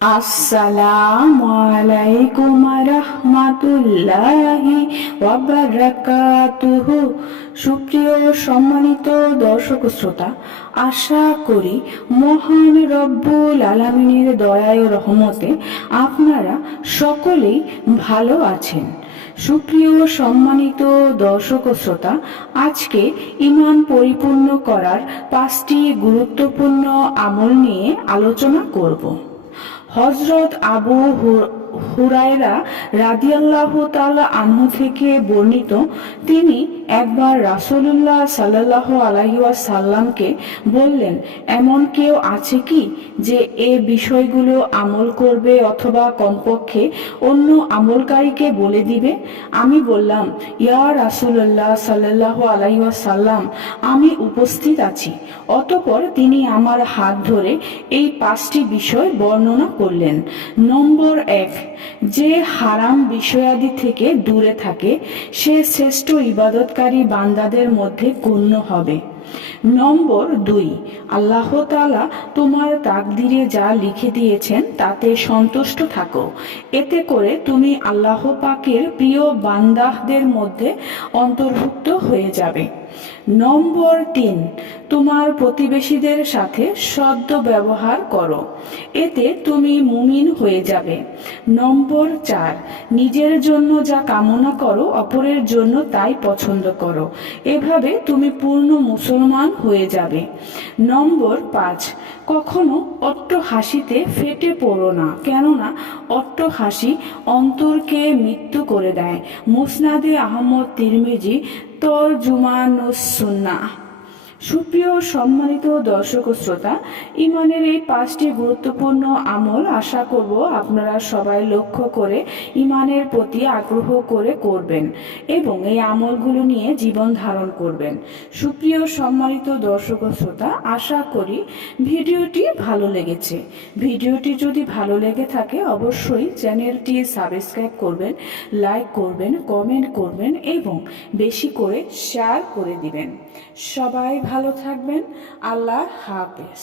আসসালামু আলাইকুম রাহমাতুল্লাহি ওয়া বারাকাতুহু। সুপ্রিয় সম্মানিত দর্শক শ্রোতা, আশা করি মহান রব্বুল আলামিনের দয়ায় ও রহমতে আপনারা সকলেই ভালো আছেন। সুপ্রিয় সম্মানিত দর্শক শ্রোতা, আজকে ঈমান পরিপূর্ণ করার 5টি গুরুত্বপূর্ণ আমল নিয়ে আলোচনা করব। হযরত আবু হুরায়রা রাদিয়াল্লাহু তাআলা আনহু থেকে বর্ণিত, তিনি একবার রাসূলুল্লাহ সাল্লাল্লাহু আলাইহি ওয়াসাল্লামকে বললেন, এমন কেউ আছে কি যে এ বিষয়গুলো আমল করবে অথবা কমপক্ষে অন্য আমলকারীকে বলে দিবে? আমি বললাম, ইয়া রাসূলুল্লাহ সাল্লাল্লাহু আলাইহি ওয়াসাল্লাম, আমি উপস্থিত আছি। অতঃপর তিনি আমার হাত ধরে এই 5টি বিষয় বর্ণনা করলেন। নম্বর 1, যে হারাম বিষয়াদি থেকে দূরে থাকে সে শ্রেষ্ঠ ইবাদতকারী বান্দাদের মধ্যে গণ্য হবে। নম্বর 2, আল্লাহ তাআলা তোমার তাকদীরে যা লিখে দিয়েছেন তাতে সন্তুষ্ট থাকো, এতে করে তুমি আল্লাহ পাকের প্রিয় বান্দাদের মধ্যে অন্তর্ভুক্ত হয়ে যাবে। নম্বর 3, তোমার প্রতিবেশীদের সাথে সদ্য ব্যবহার করো, এতে তুমি মুমিন হয়ে যাবে। নম্বর 4, নিজের জন্য যা কামনা করো অপরের জন্য তাই পছন্দ করো, এভাবে তুমি পূর্ণ মুসলমান হয়ে যাবে। নম্বর 5, কখনো অট্ট হাসিতে ফেটে পড়ো না, কেননা অট্ট হাসি অন্তরকে মৃত্যু করে দেয়। মুসনাদে আহমদ তিরমিজি, তরজুমানুস সুন্নাহ। সুপ্রিয় সম্মানিত দর্শক ও শ্রোতা, ঈমানের এই 5টি গুরুত্বপূর্ণ আমল আশা করব আপনারা সবাই লক্ষ্য করে ঈমানের প্রতি আগ্রহ করে করবেন এবং এই আমলগুলো নিয়ে জীবন ধারণ করবেন। সুপ্রিয় সম্মানিত দর্শক ও শ্রোতা, আশা করি ভিডিওটি ভালো লেগেছে। ভিডিওটি যদি ভালো লেগে থাকে অবশ্যই চ্যানেলটি সাবস্ক্রাইব করবেন, লাইক করবেন, কমেন্ট করবেন এবং বেশি করে শেয়ার করে দিবেন। সবাই ভালো থাকবেন। আল্লাহ হাফেজ।